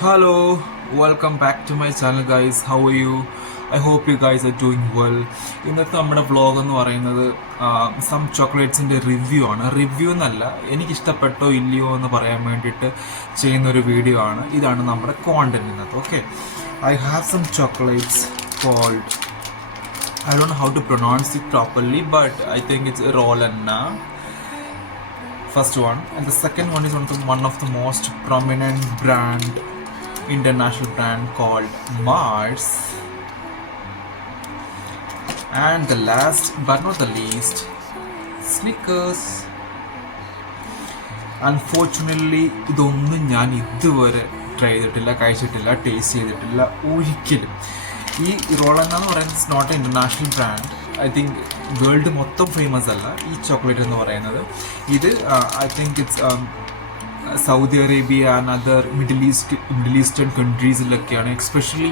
Hello, welcome back to my channel guys. How are you? I hope you guys are doing well. ഇന്നത്തെ നമ്മുടെ vlog എന്ന് പറയുന്നത് some ചോക്ലേറ്റ്സിൻ്റെ review ആണ്. Review എന്നല്ല, എനിക്കിഷ്ടപ്പെട്ടോ ഇല്ലയോ എന്ന് പറയാൻ വേണ്ടിയിട്ട് ചെയ്യുന്ന ഒരു വീഡിയോ ആണ്. ഇതാണ് നമ്മുടെ കോണ്ടന്റ് ഇന്നത്തെ. Okay, I have some chocolates cold, I don't know how to pronounce it properly, but I think it's Rolanna. First one, and the second one is one of the most prominent brand, international brand called Mars. And the last but not the least, Snickers. Unfortunately, ഇതൊന്നും ഞാൻ ഇതുവരെ try ചെയ്തിട്ടില്ല, കഴിച്ചിട്ടില്ല, taste ചെയ്തിട്ടില്ല ഒരിക്കലും. ഈ റോളന്ന എന്ന് പറയുന്നത് it's not a international brand. I think world മൊത്തം ഫേമസ് അല്ല ഈ ചോക്ലേറ്റ് എന്ന് പറയുന്നത്. ഇത് I think it's Saudi Arabia and other Middle Eastern കൺട്രീസിലൊക്കെയാണ്, എക്സ്പെഷ്യലി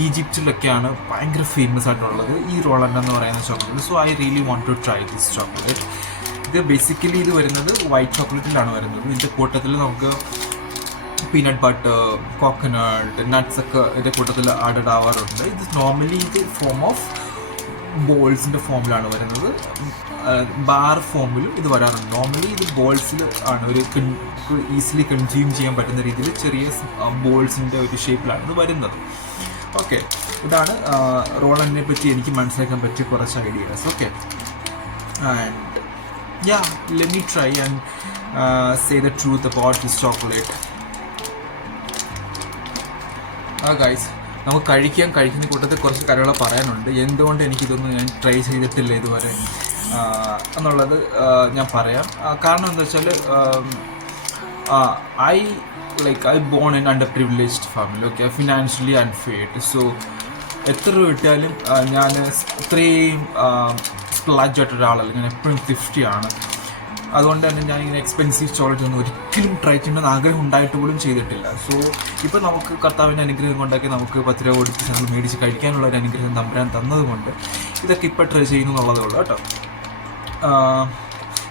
ഈജിപ്തിലൊക്കെയാണ് ഭയങ്കര ഫേമസ് ആയിട്ടുള്ളത് ഈ റോളന്ന എന്ന് പറയുന്ന chocolate. So I really want to try this chocolate. ഇത് ബേസിക്കലി ഇത് വരുന്നത് വൈറ്റ് ചോക്ലേറ്റിലാണ് വരുന്നത്. ഇതിൻ്റെ കൂട്ടത്തിൽ നമുക്ക് പീനട്ട് ബട്ടർ, കോക്കനട്ട്, നട്ട്സ് ഒക്കെ ഇതിൻ്റെ കൂട്ടത്തിൽ ആഡഡ് ആവാറുണ്ട്. ഇത് നോർമലി ഇത് ഫോം ഓഫ് ബോൾസിൻ്റെ ഫോമിലാണ് വരുന്നത്. ബാർ ഫോമിലും ഇത് വരാറുണ്ട്. നോർമലി ഇത് ബോൾസിൽ ആണ്, ഒരു ഈസിലി കൺസ്യൂം ചെയ്യാൻ പറ്റുന്ന രീതിയിൽ ചെറിയ ബോൾസിൻ്റെ ഒരു ഷേപ്പിലാണ് ഇത് വരുന്നത്. ഓക്കെ, ഇതാണ് റോളനെ പറ്റി എനിക്ക് മനസ്സിലാക്കാൻ പറ്റിയ കുറച്ച് ideas. Okay, and yeah, let me try and say the truth about this chocolate. Guys, നമുക്ക് കഴിക്കുന്ന കൂട്ടത്തിൽ കുറച്ച് കാര്യങ്ങൾ പറയാനുണ്ട്. എന്തുകൊണ്ട് എനിക്കിതൊന്നും ഞാൻ ട്രൈ ചെയ്തിട്ടില്ല ഇതുവരെ എന്നുള്ളത് ഞാൻ പറയാം. കാരണം എന്താ വെച്ചാൽ I born in under privileged family. Okay, financially unfit. So എത്ര രൂപ കിട്ടിയാലും ഞാൻ ഇത്രയും സ്പ്ലാജ് ആയിട്ട് ഒരാളല്ല. ഞാൻ എപ്പോഴും തിഫ്റ്റിയാണ്. അതുകൊണ്ട് തന്നെ ഞാൻ ഇങ്ങനെ എക്സ്പെൻസീവ് ചോക്ലേറ്റ് ഒന്നും ഒരിക്കലും ട്രൈ ചെയ്യണമെന്ന് ആഗ്രഹം ഉണ്ടായിട്ട് പോലും ചെയ്തിട്ടില്ല. സോ ഇപ്പോൾ നമുക്ക് കർത്താവിൻ്റെ അനുഗ്രഹം കൊണ്ടൊക്കെ നമുക്ക് 10 രൂപ കൊടുത്ത് ഞങ്ങൾ മേടിച്ച് കഴിക്കാനുള്ള ഒരു അനുഗ്രഹം തമ്പുരാൻ തന്നതുകൊണ്ട് ഇതൊക്കെ ഇപ്പോൾ ട്രൈ ചെയ്യുന്നു എന്നുള്ളതേ ഉള്ളൂ കേട്ടോ.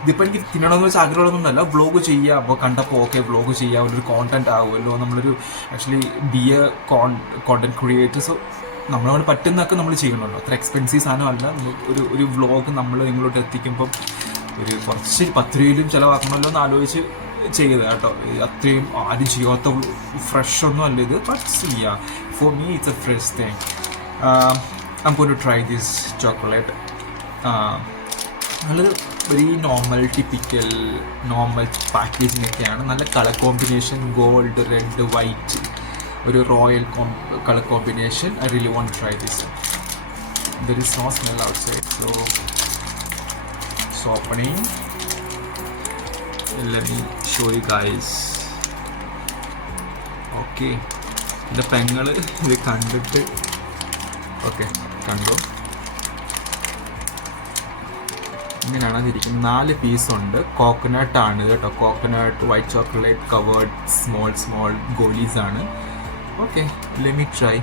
ഇതിപ്പോൾ എനിക്ക് തിന്നണമെന്ന് വെച്ചാൽ ആഗ്രഹമൊന്നുമല്ല. വ്ളോഗ് ചെയ്യുക, അപ്പോൾ കണ്ടപ്പോൾ ഓക്കെ വ്ളോഗ് ചെയ്യുക, ഒരു കോണ്ടന്റ് ആവുമല്ലോ. നമ്മളൊരു actually B A content creator. So നമ്മളോട് പറ്റുന്നതൊക്കെ നമ്മൾ ചെയ്യണമല്ലോ. അത്ര എക്സ്പെൻസീവ് സാധനമല്ല. ഒരു വ്ളോഗ് നമ്മൾ നിങ്ങളോട് എത്തിക്കുമ്പം ഒരു കുറച്ച് 10 രൂപയിലും ചിലവാക്കണമല്ലോ എന്ന് ആലോചിച്ച് ചെയ്ത് കേട്ടോ. അത്രയും ആരും ചെയ്യാത്ത ഫ്രഷ് ഒന്നും അല്ല ഇത്. ബട്ട് ചെയ്യാം, for me it's a fresh thing. I am going to try this chocolate. നല്ലൊരു വെരി ടിപ്പിക്കൽ നോർമൽ പാക്കേജിങ്ങൊക്കെയാണ്. നല്ല colour combination, gold, red, white, ഒരു royal colour combination. I really want to try this. There is no smell outside. So opening, let me show you guys. Okay, ഇതിൻ്റെ പെങ്ങൾ ഇത് കണ്ടിട്ട് okay കണ്ടോ, ഇങ്ങനെയാണ് അതിരിക്കുന്നത്. 4 പീസുണ്ട്. Coconut ആണ് കേട്ടോ. Coconut, white chocolate covered small ഗോലീസ് ആണ്. Okay, let me try.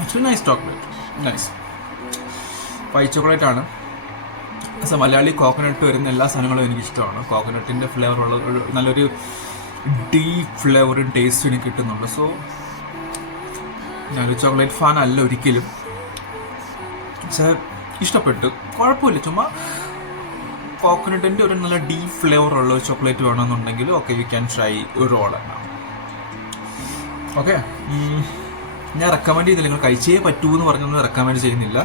Actually nice chocolate, nice. White chocolate ആണ്. മലയാളി കോക്കനട്ട് വരുന്ന എല്ലാ സാധനങ്ങളും എനിക്കിഷ്ടമാണ്. കോക്കനട്ടിൻ്റെ ഫ്ലേവറുള്ള നല്ലൊരു ഡീപ്പ് ഫ്ലേവറും ടേസ്റ്റും എനിക്ക് കിട്ടുന്നുണ്ട്. സോ ഞാനൊരു ചോക്ലേറ്റ് ഫാൻ അല്ല ഒരിക്കലും, പക്ഷേ ഇഷ്ടപ്പെട്ടു. കുഴപ്പമില്ല. ചുമ്മാ കോക്കനട്ടിൻ്റെ ഒരു നല്ല ഡീപ്പ് ഫ്ലേവറുള്ള ഒരു ചോക്ലേറ്റ് വേണമെന്നുണ്ടെങ്കിൽ ഓക്കെ, യു ക്യാൻ ട്രൈ റോളന്ന. ഓക്കെ, ഞാൻ റെക്കമെൻഡ് ചെയ്തില്ല. നിങ്ങൾ കഴിച്ചേ പറ്റൂ എന്ന് പറഞ്ഞൊന്നും റെക്കമെൻഡ് ചെയ്യുന്നില്ല.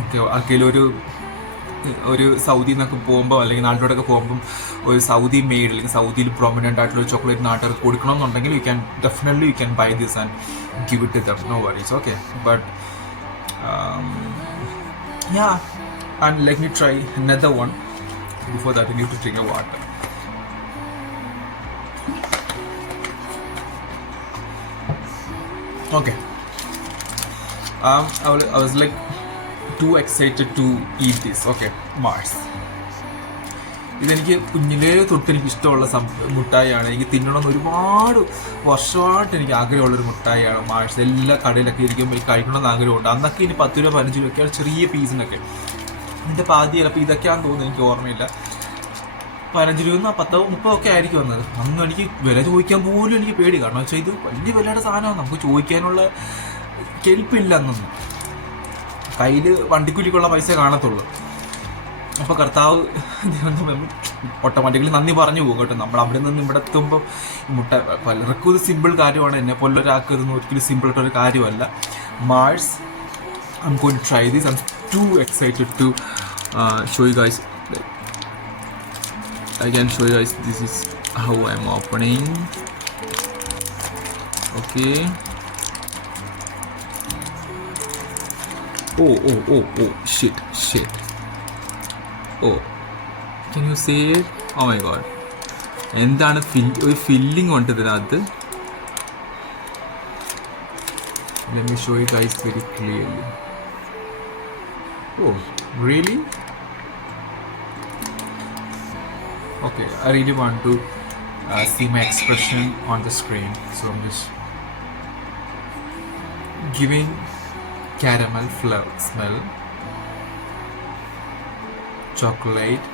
ഓക്കെ, ആർക്കെങ്കിലും ഒരു ഒരു സൗദി എന്നൊക്കെ പോകുമ്പോൾ അല്ലെങ്കിൽ നാട്ടിലോട്ടൊക്കെ പോകുമ്പം ഒരു സൗദി മെയ്ഡ് അല്ലെങ്കിൽ സൗദിയിൽ പ്രൊമിനൻ്റ് ആയിട്ടുള്ള ഒരു ചോക്ലേറ്റ് നാട്ടുകാർക്ക് കൊടുക്കണമെന്നുണ്ടെങ്കിൽ you can buy this and give it to them, no worries. Okay, but and let me try another one. Before that, I need to drink a water. Okay. I was like too excited to eat this. Okay, Mars. ഇതെനിക്ക് കുഞ്ഞിലേ തൊട്ട് എനിക്ക് ഇഷ്ടമുള്ള മുട്ടായിയാണ്. എനിക്ക് തിന്നണമെന്ന് ഒരുപാട് വർഷമായിട്ട് എനിക്ക് ആഗ്രഹമുള്ളൊരു മുട്ടായിയാണ് Mars. എല്ലാ കടയിലൊക്കെ ഇരിക്കുമ്പോൾ കഴിക്കണമെന്ന് ആഗ്രഹമുണ്ട്. അന്നൊക്കെ ഇനി 10 രൂപ 15 രൂപയൊക്കെയാണ് ചെറിയ പീസിനൊക്കെ. ഇതിൻ്റെ പാതി ചിലപ്പോൾ ഇതൊക്കെയാണെന്ന് തോന്നുന്നു, എനിക്ക് ഓർമ്മയില്ല. 15 രൂപ 10 30 ഒക്കെ ആയിരിക്കും വന്നത്. അന്ന് എനിക്ക് വില ചോദിക്കാൻ പോലും എനിക്ക് പേടി. കാരണം വെച്ചാൽ ഇത് വലിയ വിലയുടെ സാധനമാണ്, നമുക്ക് ചോദിക്കാനുള്ള കെൽപ്പില്ല. അന്നൊന്നും കയ്യിൽ വണ്ടിക്കൂലിക്കുള്ള പൈസ കാണത്തുള്ളൂ. അപ്പോൾ കർത്താവ് ഓട്ടോമാറ്റിക്കലി നന്ദി പറഞ്ഞു പോകും കേട്ടോ. നമ്മൾ അവിടെ നിന്ന് ഇവിടെ എത്തുമ്പോൾ മുട്ട പലർക്കും ഒരു സിമ്പിൾ കാര്യമാണ്, എന്നെ പോലെ ഒരാൾക്ക് ഇതൊന്നും ഒരിക്കലും സിമ്പിളായിട്ടൊരു കാര്യമല്ല. Mars, I'm going to try this. I'm too excited to show you guys. I can show you guys, this is how I am opening. Okay. Oh, shit. Oh, can you see it? Oh my god, എന്താണ് ഒരു filling ഉണ്ട് ഇതിനകത്ത്. Let me show you guys very clearly. Oh, really? Okay, I really want to see my expression on the screen, so I'm just giving caramel flavor smell, chocolate,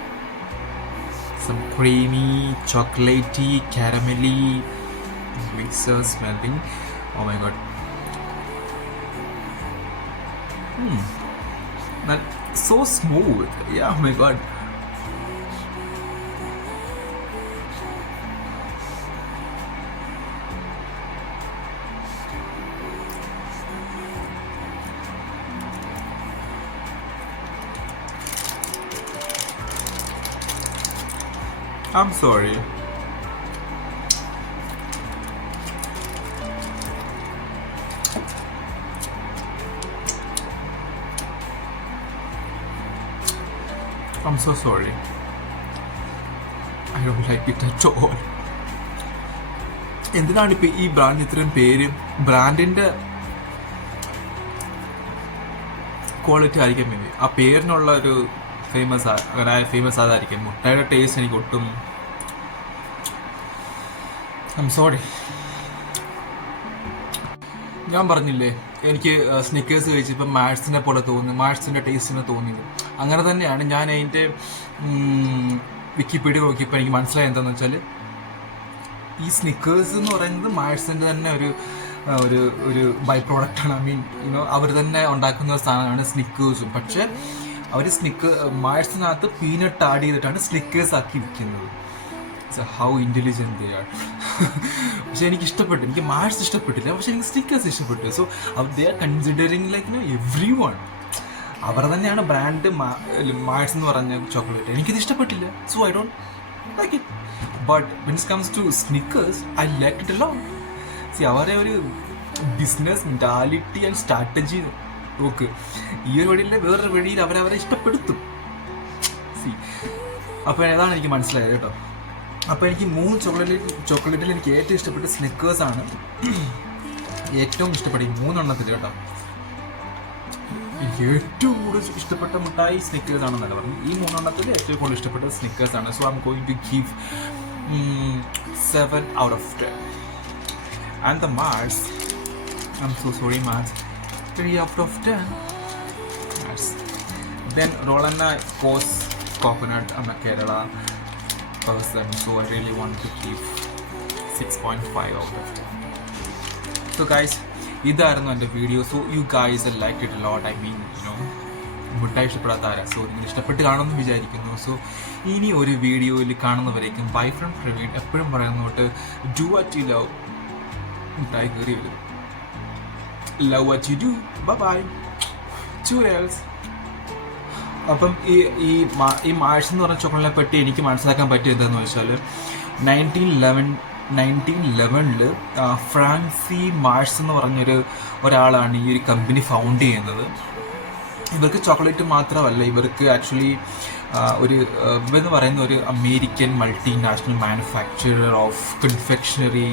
some creamy, chocolatey, caramelly mixer smelling. Oh my god. That so smooth. Yeah, oh my god. I'm sorry. I'm so sorry. I don't like it at all. എന്തിനാണ് ഇപ്പം ഈ brand ഇത്രയും പേര്? ബ്രാൻഡിൻ്റെ quality ആയിരിക്കും may be. ആ പേരിനുള്ള ഒരു famous അതായിരിക്കും. മുട്ടയുടെ ടേസ്റ്റ് എനിക്ക് ഒട്ടും, ഐ എം സോറി. ഞാൻ പറഞ്ഞില്ലേ എനിക്ക് സ്നിക്കേഴ്സ് കഴിച്ചപ്പോൾ മാഴ്സിനെ പോലെ തോന്നി, മാഴ്സിൻ്റെ ടേസ്റ്റിനെ തോന്നിയത്. അങ്ങനെ തന്നെയാണ്. ഞാൻ അതിൻ്റെ വിക്കിപീഡിയ നോക്കിയപ്പോൾ എനിക്ക് മനസ്സിലായത് എന്താണെന്ന് വെച്ചാൽ, ഈ സ്നിക്കേഴ്സ് എന്ന് പറയുന്നത് മാഴ്സിൻ്റെ തന്നെ ഒരു ബൈ പ്രോഡക്റ്റാണ്. ഐ മീൻ അവർ തന്നെ ഉണ്ടാക്കുന്ന ഒരു സാധനമാണ് സ്നിക്കേഴ്സും. പക്ഷേ അവർ മാഴ്സിനകത്ത് പീനട്ട് ആഡ് ചെയ്തിട്ടാണ് സ്നിക്കേഴ്സ് ആക്കി വിൽക്കുന്നത്. How intelligent they are. പക്ഷെ എനിക്ക് ഇഷ്ടപ്പെട്ടു, എനിക്ക് മാഴ്സ് ഇഷ്ടപ്പെട്ടില്ല, പക്ഷെ എനിക്ക് സ്നിക്കേഴ്സ് ഇഷ്ടപ്പെട്ടു. So they are considering like every one. അവർ തന്നെയാണ് ബ്രാൻഡ് മാഴ്സ് എന്ന് പറഞ്ഞ ചോക്ലേറ്റ്. എനിക്കിത് ഇഷ്ടപ്പെട്ടില്ല, so I don't like it. But when it comes to Snickers I like it a lot. സി അവരെ ഒരു ബിസിനസ് മെൻറ്റാലിറ്റി ആൻഡ് സ്ട്രാറ്റജി നോക്ക്. ഈ ഒരു വഴിയിലെ വേറൊരു വഴിയിൽ അവരവരെ ഇഷ്ടപ്പെടുത്തും. സി അപ്പോൾ അതാണ് എനിക്ക് മനസ്സിലായത് കേട്ടോ. അപ്പോൾ എനിക്ക് 3 ചോക്ലേറ്റിൽ എനിക്ക് ഏറ്റവും ഇഷ്ടപ്പെട്ട സ്നിക്കേഴ്സാണ്. ഏറ്റവും ഇഷ്ടപ്പെട്ട ഈ 3 എണ്ണത്തിൽ കേട്ടോ. എനിക്ക് ഏറ്റവും കൂടുതൽ ഇഷ്ടപ്പെട്ട മിഠായി സ്നിക്കേഴ്സ് ആണെന്നല്ല പറഞ്ഞു. ഈ 3 എണ്ണത്തിൽ ഏറ്റവും കൂടുതൽ ഇഷ്ടപ്പെട്ട സ്നിക്കേഴ്സാണ്. So I'm going to give 7 out of 10. And the Mars, I'm so sorry Mars, 3 out of 10. Mars. Then Rolana Coast Coconut, I'm a Kerala person, so I really want to give 6.5 out of 10. So guys, ഇതായിരുന്നു എൻ്റെ video. So you guys like it a lot. I mean മുട്ടായി ഇഷ്ടപ്പെടാത്താര. So നിങ്ങൾ ഇഷ്ടപ്പെട്ട് കാണുമെന്ന് വിചാരിക്കുന്നു. So ഇനി ഒരു വീഡിയോയിൽ കാണുന്നവരേക്കും ബൈ ഫ്രം പ്രവീൺ. എപ്പോഴും പറയുന്നോട്ട് ഡു വാട്ട് യു ലവ്. മുട്ടായി കയറി വരും. Love what you do. Bye bye. Cheers. അപ്പം ഈ മാഴ്സ് എന്ന് പറഞ്ഞ ചോക്ലേറ്റിനെ പറ്റി എനിക്ക് മനസ്സിലാക്കാൻ പറ്റിയത് എന്താണെന്ന് വെച്ചാൽ 1911 ഫ്രാൻസി മാഴ്സ് എന്ന് പറഞ്ഞൊരു ഒരാളാണ് ഈ ഒരു കമ്പനി ഫൗണ്ട് ചെയ്യുന്നത്. ഇവർക്ക് ചോക്ലേറ്റ് മാത്രമല്ല, ഇവർക്ക് ആക്ച്വലി ഇവരെന്ന് പറയുന്ന ഒരു American multinational manufacturer of confectionery,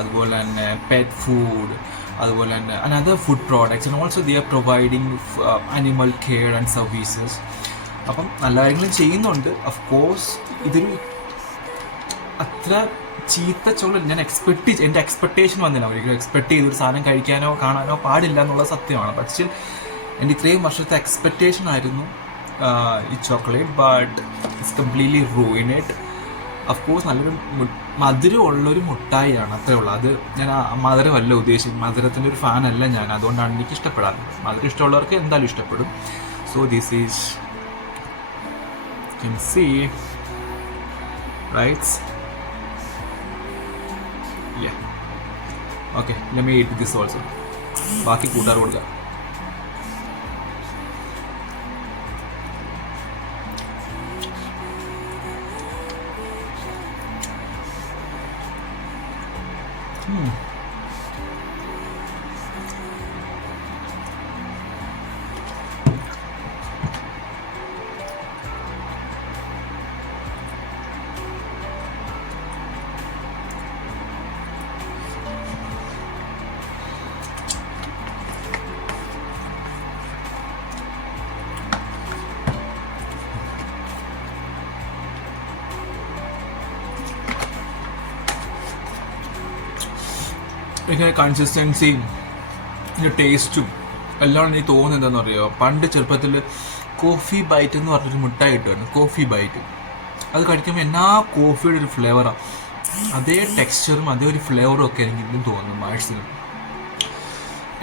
അതുപോലെ തന്നെ പെറ്റ് ഫുഡ്, അതുപോലെ തന്നെ another food products and also they are providing animal care and services. അപ്പം നല്ല കാര്യങ്ങളും ചെയ്യുന്നുണ്ട്. ഓഫ് കോഴ്സ് ഇതൊരു അത്ര ചീത്ത ചോക്ലേറ്റ് ഞാൻ എൻ്റെ എക്സ്പെക്ടേഷൻ വന്നില്ല. ഒരിക്കലും എക്സ്പെക്ട് ചെയ്തൊരു സാധനം കഴിക്കാനോ കാണാനോ പാടില്ല എന്നുള്ളത് സത്യമാണ്. ബട്ട് സ്റ്റിൽ എൻ്റെ ഇത്രയും വർഷത്തെ എക്സ്പെക്ടേഷൻ ആയിരുന്നു ഈ chocolate. But it's completely ruined. Of course നല്ലൊരു മധുരമുള്ളൊരു മുട്ടായിയാണ്, അത്രേ ഉള്ളൂ. അത് ഞാൻ മധുരമല്ല ഉദ്ദേശിക്കുന്നത്, മധുരത്തിൻ്റെ ഒരു ഫാനല്ല ഞാൻ. അതുകൊണ്ടാണ് എനിക്ക് ഇഷ്ടപ്പെടാറുള്ളത്. മധുരം ഇഷ്ടമുള്ളവർക്ക് എന്തായാലും ഇഷ്ടപ്പെടും. So this is can see right. Yeah, okay, let me eat this also. ബാക്കി കൂട്ടാർ കൊടുക്കാം. ഇങ്ങനെ കൺസിസ്റ്റൻസിയും ഇതിൻ്റെ ടേസ്റ്റും എല്ലാം എനിക്ക് തോന്നുന്നത് എന്താണെന്ന് പറയുമോ, പണ്ട് ചെറുപ്പത്തിൽ കോഫി ബൈറ്റ് എന്ന് പറഞ്ഞൊരു മുട്ടായി കിട്ടുമായിരുന്നു. കോഫി ബൈറ്റ് അത് കഴിക്കുമ്പോൾ എന്നാ കോഫിയുടെ ഒരു ഫ്ലേവറാണ്. അതേ ടെക്സ്ചറും അതേ ഒരു ഫ്ലേവറും ഒക്കെ എനിക്കും തോന്നുന്നു മാഴ്സിന്.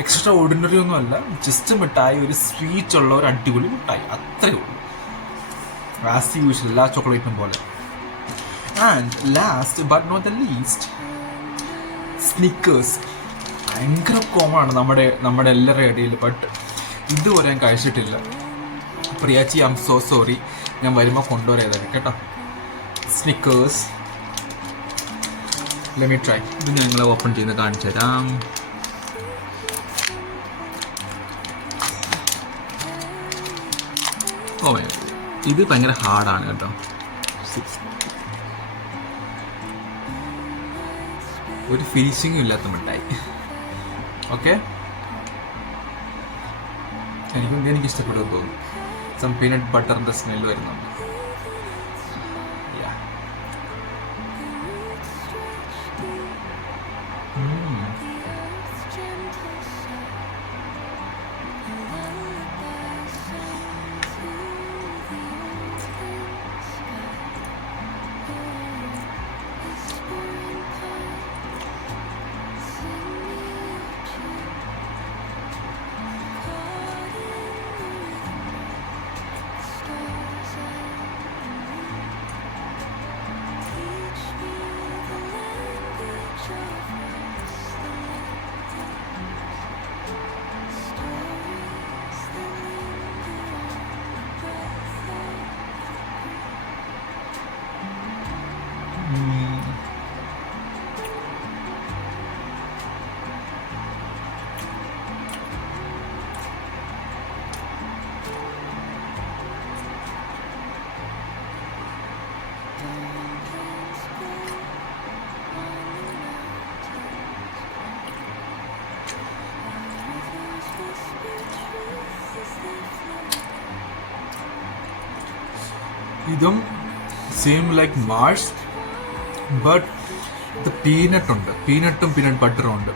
എക്സ്ട്രാ ഓർഡിനറി ഒന്നും അല്ല, ജസ്റ്റ് മിഠായി, ഒരു സ്വീറ്റ് ഉള്ള ഒരു അടിപൊളി മിഠായി, അത്രയേ ഉള്ളൂ. ആസ് യൂഷ്വൽ എല്ലാ ചോക്ലേറ്റിനും പോലെ. And last but not the least, Snickers. ഭയങ്കര കോമൺ ആണ് നമ്മുടെ എല്ലാവരുടെ ഇടയിൽ. ബട്ട് ഇതുവരെ ഞാൻ കഴിച്ചിട്ടില്ല. പ്രിയാച്ചി, ഐ എം സോ സോറി, ഞാൻ വരുമ്പോൾ കൊണ്ടുവരേതായാലും കേട്ടോ. Snickers, let me try. ഇത് ഞങ്ങൾ ഓപ്പൺ ചെയ്ത് കാണിച്ചു തരാം. ഓ, ഇത് ഭയങ്കര ഹാർഡാണ് കേട്ടോ. ഒരു ഫിനിഷിങ്ങും ഇല്ലാത്ത മിഠായി. ഓക്കെ, എനിക്ക് ഇഷ്ടപ്പെടുമെന്ന് തോന്നുന്നു. സം പീനട്ട് ബട്ടറിൻ്റെ സ്മെല്ല് വരുന്നുണ്ട്. ഇതും സെയിം ലൈക്ക് മാഴ്സ്, ബട്ട് ഇത് പീനട്ട് ഉണ്ട്, പീനട്ടും പീനട്ട് ബട്ടറും ഉണ്ട്.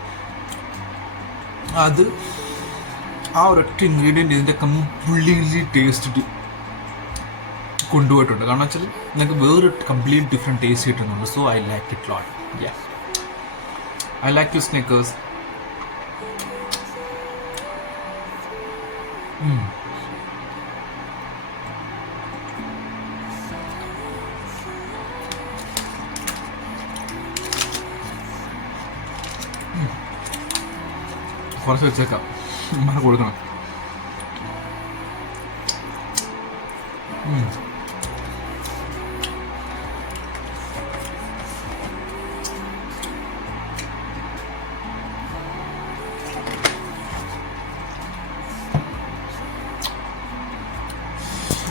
അത് ആ ഒരൊറ്റ ഇൻഗ്രീഡിയൻറ്റ് ഇതിൻ്റെ കംപ്ലീറ്റ്ലി ടേസ്റ്റ് കൊണ്ടുപോയിട്ടുണ്ട്. കാരണം വെച്ചാൽ നിങ്ങൾക്ക് വേറൊരു കംപ്ലീറ്റ് ഡിഫറെൻറ്റ് ടേസ്റ്റ് കിട്ടുന്നുണ്ട്. So I like it lot. Yeah, I like to Snickers. കുറച്ച് വെച്ചേക്കാം, കൊടുക്കണം.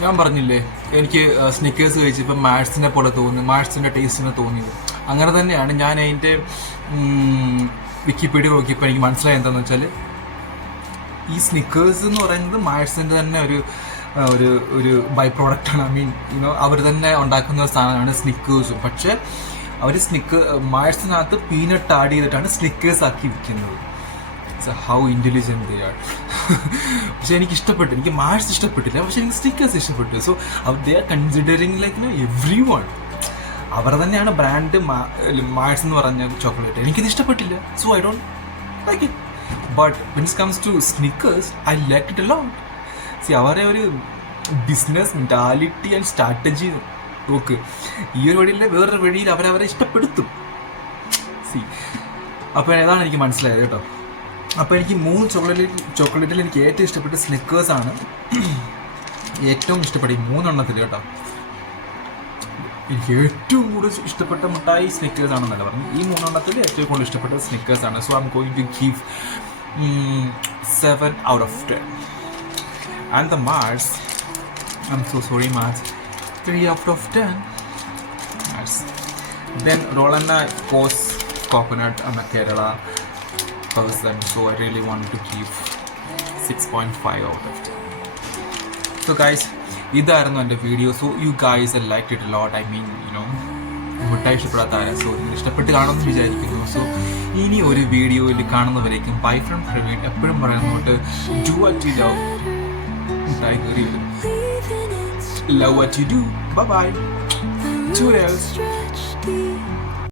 ഞാൻ പറഞ്ഞില്ലേ എനിക്ക് സ്നിക്കേഴ്സ് കഴിച്ചപ്പോൾ മാഡ്സിനെ പോലെ തോന്നി, മാഡ്സിൻ്റെ ടേസ്റ്റിനെ തോന്നിയത്. അങ്ങനെ തന്നെയാണ്. ഞാൻ അതിൻ്റെ വിക്കിപീഡിയ നോക്കിയപ്പോൾ എനിക്ക് മനസ്സിലായത് എന്താണെന്ന് വെച്ചാൽ ഈ സ്നിക്കേഴ്സ് എന്ന് പറയുന്നത് മാഡ്സിൻ്റെ തന്നെ ഒരു ബൈ പ്രോഡക്റ്റാണ്. ഐ മീൻ അവർ തന്നെ ഉണ്ടാക്കുന്ന സാധനമാണ് സ്നിക്കേഴ്സും. പക്ഷേ അവർ മാഡ്സിനകത്ത് പീനട്ട് ആഡ് ചെയ്തിട്ടാണ് സ്നിക്കേഴ്സ് ആക്കി വിൽക്കുന്നത്. How intelligent they are. പക്ഷെ എനിക്ക് ഇഷ്ടപ്പെട്ടു, എനിക്ക് മാഡ്സ് ഇഷ്ടപ്പെട്ടില്ല, പക്ഷെ എനിക്ക് സ്നിക്കേഴ്സ് ഇഷ്ടപ്പെട്ടു. So they are considering like every one. അവർ തന്നെയാണ് ബ്രാൻഡ് മാഡ്സ് എന്ന് പറഞ്ഞ ചോക്ലേറ്റ്. എനിക്കിത് ഇഷ്ടപ്പെട്ടില്ല. So I don't like it. But when it comes to Snickers I like it a lot. സി അവരെ ഒരു ബിസിനസ് മെന്റാലിറ്റി ആൻഡ് സ്ട്രാറ്റജി നോക്ക്. ഈ ഒരു വഴിയിലെ വേറൊരു വഴിയിൽ അവരവരെ ഇഷ്ടപ്പെടുത്തും. സി അപ്പോൾ ഏതാണ് എനിക്ക് മനസ്സിലായത് കേട്ടോ. അപ്പോൾ എനിക്ക് 3 ചോക്ലേറ്റിൽ എനിക്ക് ഏറ്റവും ഇഷ്ടപ്പെട്ട സ്നിക്കേഴ്സാണ്. ഏറ്റവും ഇഷ്ടപ്പെട്ട ഈ 3 എണ്ണത്തിൽ കേട്ടോ എനിക്ക് ഏറ്റവും കൂടുതൽ ഇഷ്ടപ്പെട്ട മിഠായി സ്നിക്കേഴ്സ് ആണെന്നല്ല പറഞ്ഞു. ഈ 3 എണ്ണത്തിൽ ഏറ്റവും കൂടുതൽ ഇഷ്ടപ്പെട്ടത് സ്നിക്കേഴ്സ് ആണ്. So I'm going to give 7 out of 10. And the Mars, I'm so sorry Mars, 3 out of 10. Mars. Then Rolana Post Coconut, I'm a Kerala person, so I really wanted to give 6.5 out of 10. So guys, ഇതായിരുന്നു എൻ്റെ video. So you guys like it lot. I mean മിഠായി ഇഷ്ടപ്പെടാത്ത so നിങ്ങൾ ഇഷ്ടപ്പെട്ട് കാണുമെന്ന് വിചാരിക്കുന്നു. So ഇനി ഒരു വീഡിയോയിൽ കാണുന്നവരേക്കും ബൈ ഫ്രം പ്രവീൺ. എപ്പോഴും പറയുന്നോട്ട് ഡു വാട്ട് യു ലവ്. മിഠായി കയറി വരും. Love what you do. Bye bye. Cheers.